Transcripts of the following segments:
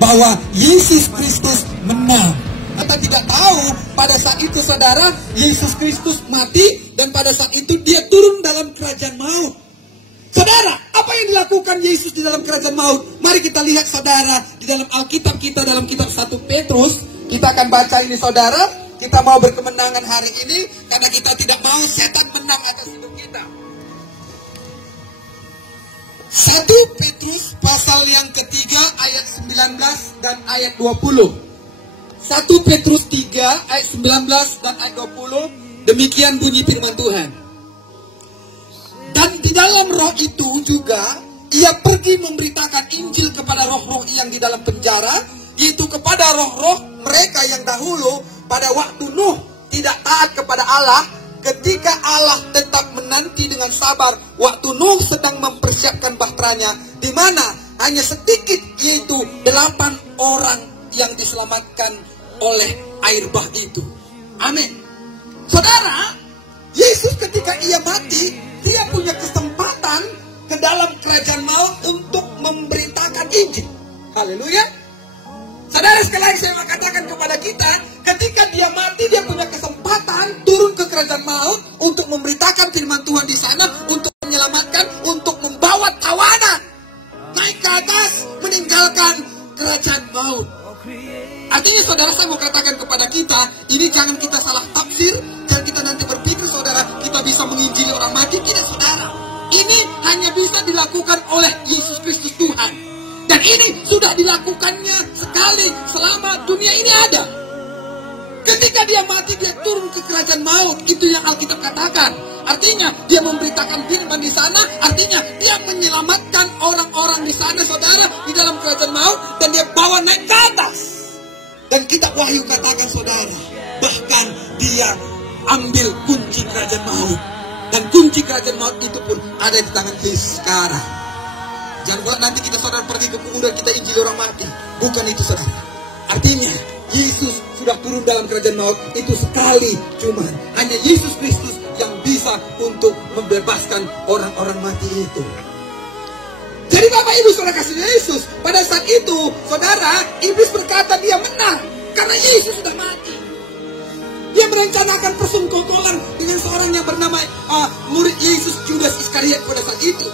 bahwa Yesus Kristus menang. Anda tidak tahu pada saat itu saudara, Yesus Kristus mati dan pada saat itu dia turun dalam kerajaan maut. Saudara, apa yang dilakukan Yesus di dalam kerajaan maut? Mari kita lihat saudara di dalam Alkitab kita, dalam kitab 1 Petrus. Kita akan baca ini saudara. Kita mau berkemenangan hari ini karena kita tidak mau setan menang atas hidup kita. 1 Petrus pasal yang ketiga ayat 19 dan ayat 20. 1 Petrus 3 ayat 19 dan ayat 20. Demikian bunyi firman Tuhan. Dan di dalam roh itu juga ia pergi memberitakan Injil kepada roh-roh yang di dalam penjara, yaitu kepada roh-roh mereka yang dahulu pada waktu Nuh tidak taat kepada Allah, ketika Allah tetap menanti dengan sabar waktu Nuh sedang mempersiapkan bahteranya, di mana hanya sedikit, yaitu 8 orang yang diselamatkan oleh air bah itu. Amin. Saudara, Yesus ketika ia mati, dia punya kesempatan ke dalam kerajaan maut untuk memberitakan Injil. Haleluya. Saudara, sekali lagi saya katakan kepada kita, ketika dia mati, dia punya kesempatan turun ke kerajaan maut untuk memberitakan firman Tuhan di sana, untuk menyelamatkan, untuk membawa tawanan naik ke atas, meninggalkan kerajaan maut. Artinya saudara, saya mau katakan kepada kita, ini jangan kita salah tafsir, jangan kita nanti berpikir saudara, kita bisa menginjili orang mati. Tidak saudara, ini hanya bisa dilakukan oleh Yesus Kristus Tuhan. Dan ini sudah dilakukannya sekali selama dunia ini ada. Ketika dia mati, dia turun ke kerajaan maut. Itu yang Alkitab katakan. Artinya dia memberitakan firman di sana. Artinya dia menyelamatkan orang-orang di sana saudara, di dalam kerajaan maut. Dan dia bawa naik ke atas. Dan kitab Wahyu katakan saudara, bahkan dia ambil kunci kerajaan maut. Dan kunci kerajaan maut itu pun ada di tangan Yesus sekarang. Jangan buat nanti kita saudara pergi ke kuburan, kita injil orang mati. Bukan itu saudara. Artinya Yesus sudah turun dalam kerajaan maut itu sekali. Cuma hanya Yesus Kristus yang bisa untuk membebaskan orang-orang mati itu. Jadi Bapak Ibu saudara kasih Yesus, pada saat itu saudara, iblis berkata dia menang karena Yesus sudah mati. Dia merencanakan persenggokolan dengan seorang yang bernama murid Yesus, Judas Iskariot pada saat itu.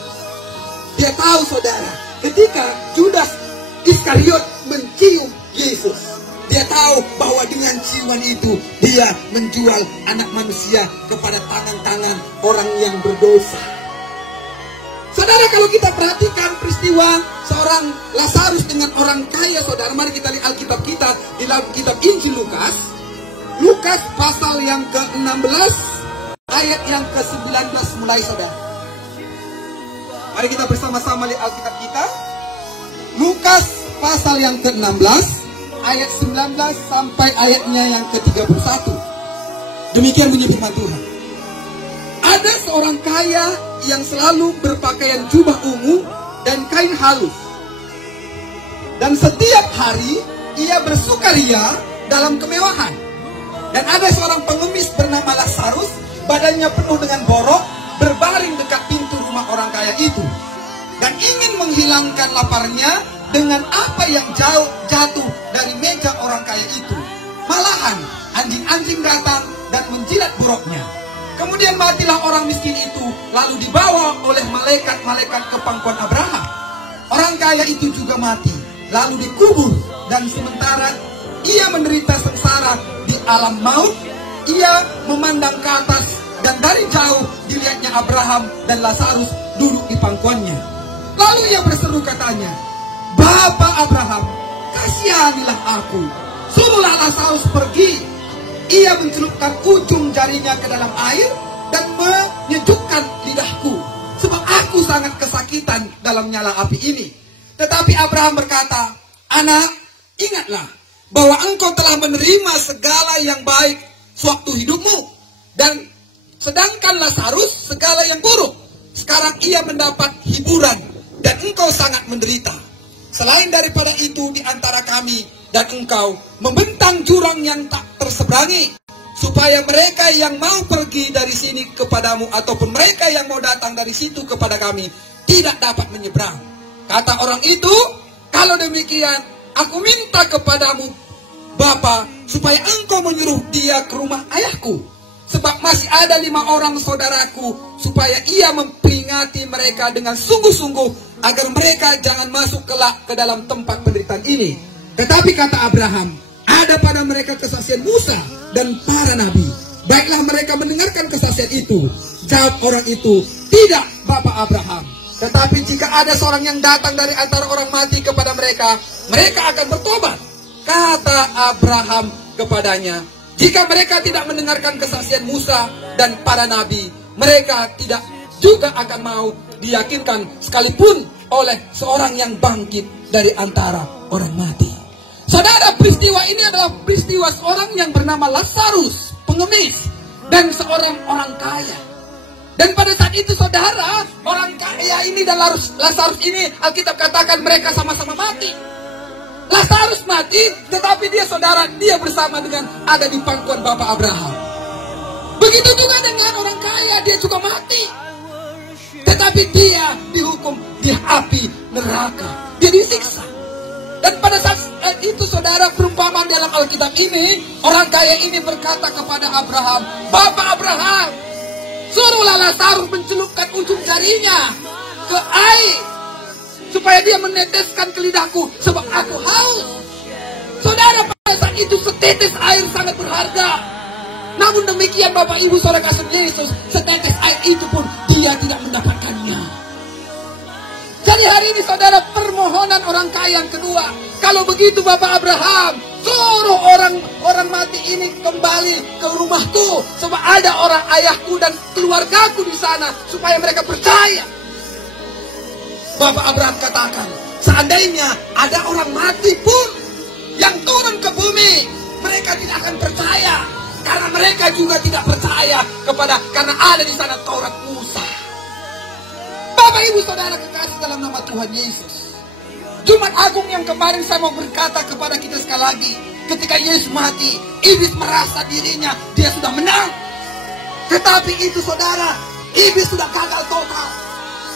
Dia tahu saudara, ketika Judas Iskariot mencium Yesus, dia tahu bahwa dengan ciuman itu dia menjual anak manusia kepada tangan-tangan orang yang berdosa. Saudara, kalau kita perhatikan peristiwa seorang Lazarus dengan orang kaya saudara, mari kita lihat Alkitab kita di dalam kitab Injil Lukas. Lukas pasal yang ke-16 ayat yang ke-19 mulai saudara. Mari kita bersama-sama lihat Alkitab kita. Lukas pasal yang ke-16 ayat 19 sampai ayatnya yang ke-31. Demikian bunyi firman Tuhan. Ada seorang kaya yang selalu berpakaian jubah ungu dan kain halus. Dan setiap hari ia bersukaria dalam kemewahan. Dan ada seorang pengemis bernama Lazarus, badannya penuh dengan borok, berbaring dekat pintu rumah orang kaya itu, dan ingin menghilangkan laparnya dengan apa yang jatuh dari meja orang kaya itu. Malahan anjing-anjing datang dan menjilat boroknya. Kemudian matilah orang miskin itu, lalu dibawa oleh malaikat-malaikat ke pangkuan Abraham. Orang kaya itu juga mati, lalu dikubur, dan sementara ia menderita sengsara di alam maut, ia memandang ke atas, dan dari jauh dilihatnya Abraham dan Lazarus duduk di pangkuannya. Lalu ia berseru katanya, "Bapa Abraham, kasihanilah aku, suruhlah Lazarus pergi." Ia mencelupkan ujung jarinya ke dalam air dan menyejukkan lidahku, sebab aku sangat kesakitan dalam nyala api ini. Tetapi Abraham berkata, "Anak, ingatlah bahwa engkau telah menerima segala yang baik sewaktu hidupmu, dan sedangkan Lazarus segala yang buruk. Sekarang ia mendapat hiburan dan engkau sangat menderita. Selain daripada itu di antara kami dan engkau membentang jurang yang tak terseberangi, supaya mereka yang mau pergi dari sini kepadamu ataupun mereka yang mau datang dari situ kepada kami tidak dapat menyeberang." Kata orang itu, Kalau demikian, aku minta kepadamu, Bapa, supaya engkau menyuruh dia ke rumah ayahku. Sebab masih ada 5 orang saudaraku, supaya ia memperingati mereka dengan sungguh-sungguh, agar mereka jangan masuk kelak ke dalam tempat penderitaan ini. Tetapi kata Abraham, ada pada mereka kesaksian Musa dan para nabi. Baiklah mereka mendengarkan kesaksian itu. Jawab orang itu, tidak Bapak Abraham. Tetapi jika ada seorang yang datang dari antara orang mati kepada mereka, mereka akan bertobat. Kata Abraham kepadanya, jika mereka tidak mendengarkan kesaksian Musa dan para nabi, mereka tidak juga akan mau diyakinkan sekalipun oleh seorang yang bangkit dari antara orang mati. Saudara, peristiwa ini adalah peristiwa seorang yang bernama Lazarus, pengemis, dan seorang orang kaya. Dan pada saat itu saudara, orang kaya ini dan Lazarus ini, Alkitab katakan mereka sama-sama mati. Lazarus mati, tetapi dia saudara, dia bersama dengan ada di pangkuan Bapak Abraham. Begitu juga dengan orang kaya, dia juga mati. Tetapi dia dihukum di api neraka, dia disiksa. Dan pada saat itu saudara, perumpamaan dalam Alkitab ini, orang kaya ini berkata kepada Abraham, Bapak Abraham, suruhlah Lazarus mencelupkan ujung jarinya ke air, supaya dia meneteskan ke lidahku, sebab aku haus. Saudara, pada saat itu setetes air sangat berharga. Namun demikian Bapak Ibu Saudara kasih Yesus, setetes air itu pun dia tidak mendapatkannya. Jadi hari ini saudara, permohonan orang kaya yang kedua, kalau begitu Bapak Abraham, suruh orang mati ini kembali ke rumahku, sebab ada orang ayahku dan keluargaku di sana, supaya mereka percaya. Bapak Abraham katakan, seandainya ada orang mati pun yang turun ke bumi, mereka tidak akan percaya, karena mereka juga tidak percaya karena ada di sana Taurat Musa. Bapak Ibu Saudara kekasih dalam nama Tuhan Yesus, Jumat Agung yang kemarin saya mau berkata kepada kita sekali lagi, ketika Yesus mati, iblis merasa dirinya dia sudah menang. Tetapi itu saudara, iblis sudah gagal total.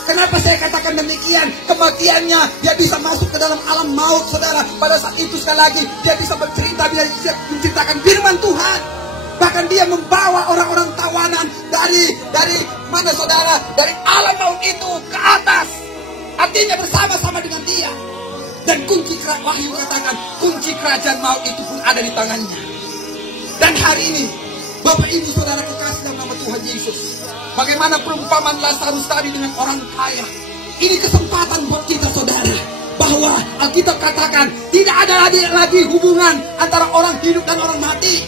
Kenapa saya katakan demikian? Kematiannya, dia bisa masuk ke dalam alam maut saudara. Pada saat itu sekali lagi, dia bisa bercerita, dia bisa menceritakan firman Tuhan. Bahkan dia membawa orang-orang tawanan dari mana saudara? Dari alam maut itu ke atas. Artinya bersama-sama dengan dia. Dan kunci Wahyu katakan, kunci kerajaan maut itu pun ada di tangannya. Dan hari ini, Bapak Ibu Saudara kekasih dalam nama Tuhan Yesus, bagaimana perumpamaan Lazarus tadi dengan orang kaya. Ini kesempatan buat kita saudara, bahwa Alkitab katakan tidak ada lagi hubungan antara orang hidup dan orang mati.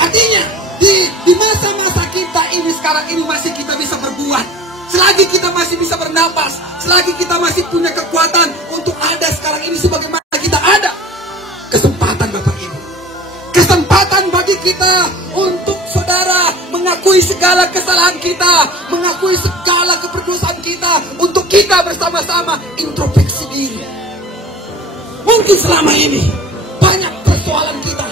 Artinya di masa-masa kita ini sekarang ini masih kita bisa berbuat. Selagi kita masih bisa bernapas, selagi kita masih punya kekuatan untuk ada sekarang ini sebagaimana kita ada. Kesempatan Bapak Ibu, kesempatan bagi kita untuk saudara mengakui segala kesalahan kita, mengakui segala keberdosaan kita, untuk kita bersama-sama introspeksi diri. Mungkin selama ini banyak persoalan kita,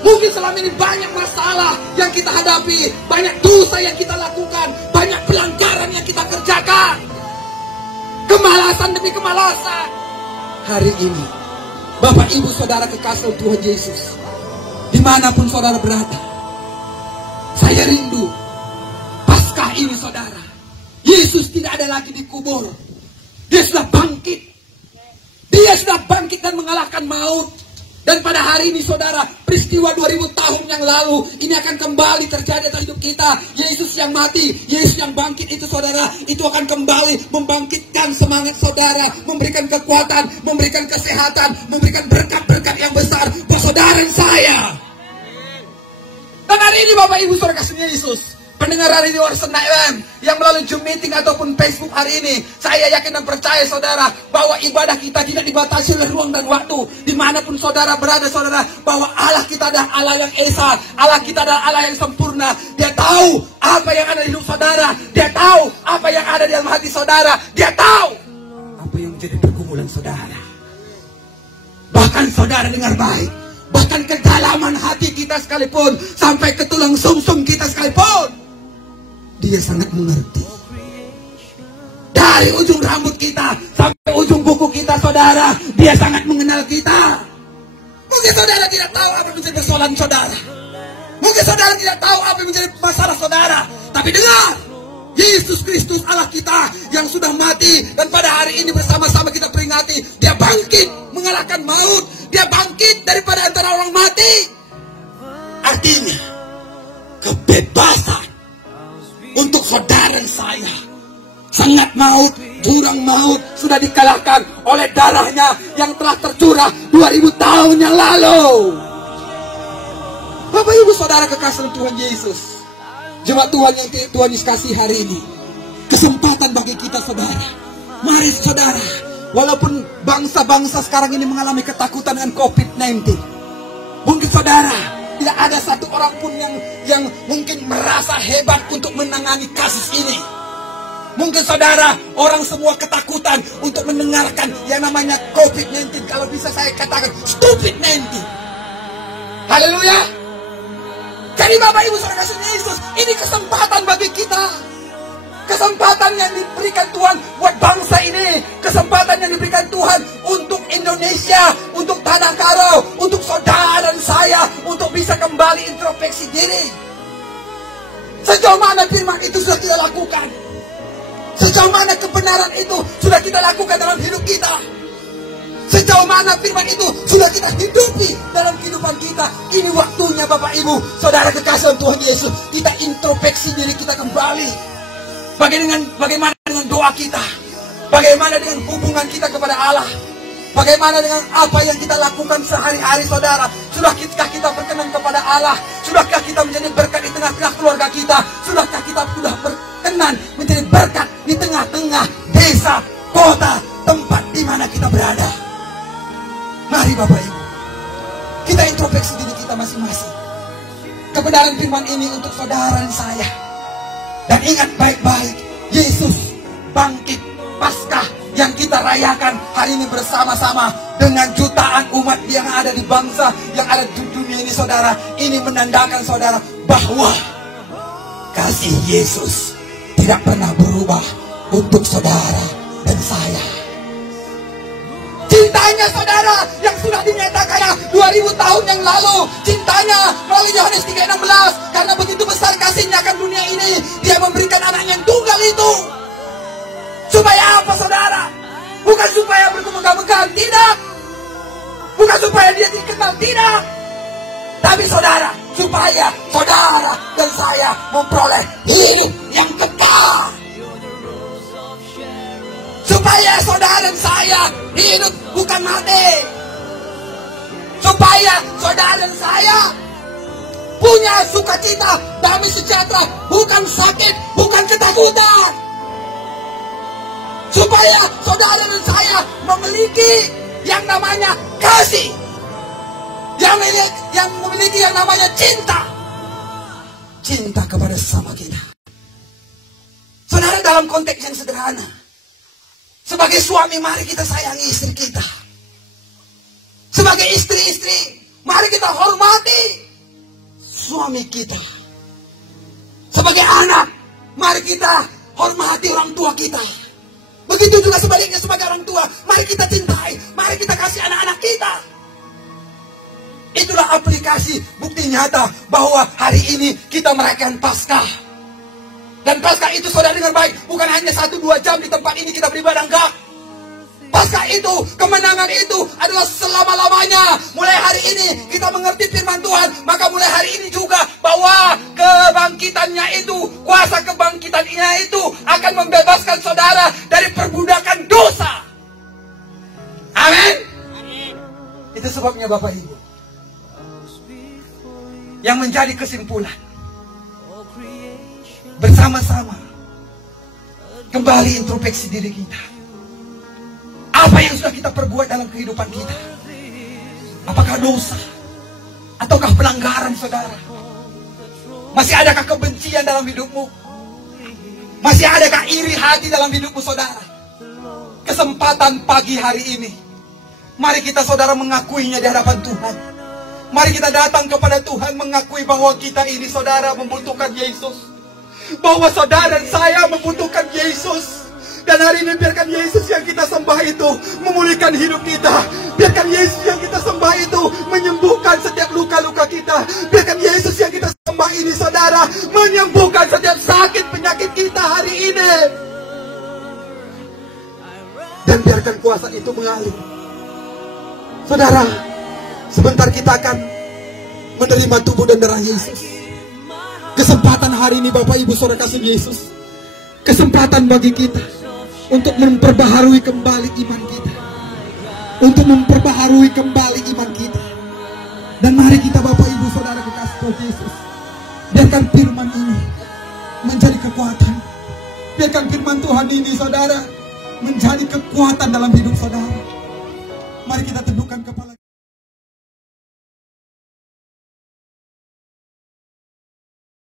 mungkin selama ini banyak masalah yang kita hadapi, banyak dosa yang kita lakukan, banyak pelanggaran yang kita kerjakan, kemalasan demi kemalasan. Hari ini, Bapak Ibu Saudara kekasih Tuhan Yesus, dimanapun saudara berada, saya rindu Paskah ini saudara, Yesus tidak ada lagi dikubur. Dia sudah bangkit. Dia sudah bangkit dan mengalahkan maut. Dan pada hari ini saudara, peristiwa 2000 tahun yang lalu ini akan kembali terjadi dalam hidup kita. Yesus yang mati, Yesus yang bangkit itu saudara, itu akan kembali membangkitkan semangat saudara, memberikan kekuatan, memberikan kesehatan, memberikan berkat-berkat yang besar buat saudara dan saya. Dan hari ini Bapak Ibu Saudara kasih Yesus, pendengar radio Arsenal FM yang melalui Zoom meeting ataupun Facebook hari ini, saya yakin dan percaya saudara, bahwa ibadah kita tidak dibatasi oleh ruang dan waktu. Dimanapun saudara berada saudara, bahwa Allah kita adalah Allah yang esa, Allah kita adalah Allah yang sempurna. Dia tahu apa yang ada di hidup saudara, dia tahu apa yang ada di dalam hati saudara, dia tahu apa yang menjadi pergumulan saudara. Bahkan saudara dengar baik, bahkan kedalaman hati kita sekalipun, sampai ke tulang sumsum kita sekalipun, Dia sangat mengerti. Dari ujung rambut kita sampai ujung kuku kita saudara, Dia sangat mengenal kita. Mungkin saudara tidak tahu apa yang menjadi persoalan saudara. Mungkin saudara tidak tahu apa yang menjadi masalah saudara. Tapi dengar, Yesus Kristus Allah kita yang sudah mati, dan pada hari ini bersama-sama kita peringati, dia bangkit mengalahkan maut. Dia bangkit daripada antara orang mati. Artinya kebebasan untuk saudara dan saya. Sangat maut, jurang maut sudah dikalahkan oleh darahnya yang telah tercurah 2000 tahun yang lalu. Bapak Ibu Saudara kekasih Tuhan Yesus, jemaat Tuhan yang Tuhan Yesus kasih hari ini, kesempatan bagi kita saudara. Mari saudara, walaupun bangsa-bangsa sekarang ini mengalami ketakutan dengan COVID-19, mungkin saudara tidak ada satu orang pun yang mungkin merasa hebat untuk menangani kasus ini. Mungkin saudara, orang semua ketakutan untuk mendengarkan yang namanya COVID-19. Kalau bisa saya katakan, stupid 19. Haleluya. Jadi Bapak Ibu Saudara kasih Yesus, ini kesempatan bagi kita. Kesempatan yang diberikan Tuhan buat bangsa ini. Kesempatan yang diberikan Tuhan untuk Indonesia, untuk Tanah Karo, untuk saudara dan saya, untuk bisa kembali introspeksi diri. Sejauh mana firman itu sudah kita lakukan? Sejauh mana kebenaran itu sudah kita lakukan dalam hidup kita? Sejauh mana firman itu sudah kita hidupi dalam kehidupan kita? Ini waktunya Bapak Ibu Saudara kekasih Tuhan Yesus, kita introspeksi diri kita kembali. Bagaimana dengan doa kita? Bagaimana dengan hubungan kita kepada Allah? Bagaimana dengan apa yang kita lakukan sehari-hari saudara? Sudahkah kita berkenan kepada Allah? Sudahkah kita menjadi berkat di tengah-tengah keluarga kita? Sudahkah kita sudah berkenan menjadi berkat di tengah-tengah desa, kota, tempat di mana kita berada? Mari Bapak Ibu, kita introspeksi diri kita masing-masing. Kebenaran firman ini untuk saudara dan saya. Dan ingat baik-baik, Yesus bangkit Paskah yang kita rayakan hari ini bersama-sama dengan jutaan umat yang ada di bangsa, yang ada di dunia ini saudara. Ini menandakan saudara bahwa kasih Yesus tidak pernah berubah untuk saudara dan saya. Cintanya saudara yang sudah dinyatakan 2000 tahun yang lalu, cintanya melalui Yohanes 3:16, karena begitu besar kasihnya akan dunia ini, dia memberikan anaknya yang tunggal itu. Supaya apa saudara? Bukan supaya bermegah-megahan, tidak. Bukan supaya dia dikenal, tidak. Tapi saudara, supaya saudara dan saya memperoleh hidup yang kekal. Supaya saudara dan saya hidup bukan mati. Supaya saudara dan saya punya sukacita, damai sejahtera, bukan sakit, bukan ketakutan. Supaya saudara dan saya memiliki yang namanya kasih, yang memiliki yang namanya cinta. Cinta kepada sesama kita. Saudara, dalam konteks yang sederhana, sebagai suami mari kita sayangi istri kita. Sebagai istri-istri mari kita hormati suami kita. Sebagai anak mari kita hormati orang tua kita. Begitu juga sebaliknya sebagai orang tua, mari kita cintai, mari kita kasih anak-anak kita. Itulah aplikasi bukti nyata bahwa hari ini kita merayakan Paskah. Dan Paskah itu saudara dengar baik, bukan hanya 1-2 jam di tempat ini kita beribadah, enggak. Paskah itu, kemenangan itu adalah selama-lamanya. Mulai hari ini kita mengerti firman Tuhan, maka mulai hari ini juga bahwa kebangkitannya itu, kuasa kebangkitannya itu akan membebaskan saudara dari perbudakan dosa. Amin. Itu sebabnya Bapak Ibu, yang menjadi kesimpulan, bersama-sama kembali introspeksi diri kita. Apa yang sudah kita perbuat dalam kehidupan kita? Apakah dosa? Ataukah pelanggaran saudara? Masih adakah kebencian dalam hidupmu? Masih adakah iri hati dalam hidupmu saudara? Kesempatan pagi hari ini, mari kita saudara mengakuinya di hadapan Tuhan. Mari kita datang kepada Tuhan mengakui bahwa kita ini saudara membutuhkan Yesus. Bahwa saudara dan saya membutuhkan Yesus. Dan hari ini biarkan Yesus yang kita sembah itu memulihkan hidup kita. Biarkan Yesus yang kita sembah itu menyembuhkan setiap luka-luka kita. Biarkan Yesus yang kita sembah ini, saudara, menyembuhkan setiap sakit penyakit kita hari ini. Dan biarkan kuasa itu mengalir. Saudara, sebentar kita akan menerima tubuh dan darah Yesus. Kesempatan hari ini Bapak Ibu Saudara kasih Yesus, kesempatan bagi kita untuk memperbaharui kembali iman kita, untuk memperbaharui kembali iman kita. Dan mari kita Bapak Ibu Saudara kekasih Tuhan Yesus, biarkan firman ini menjadi kekuatan. Biarkan firman Tuhan ini, saudara, menjadi kekuatan dalam hidup saudara. Mari kita tundukkan kepala.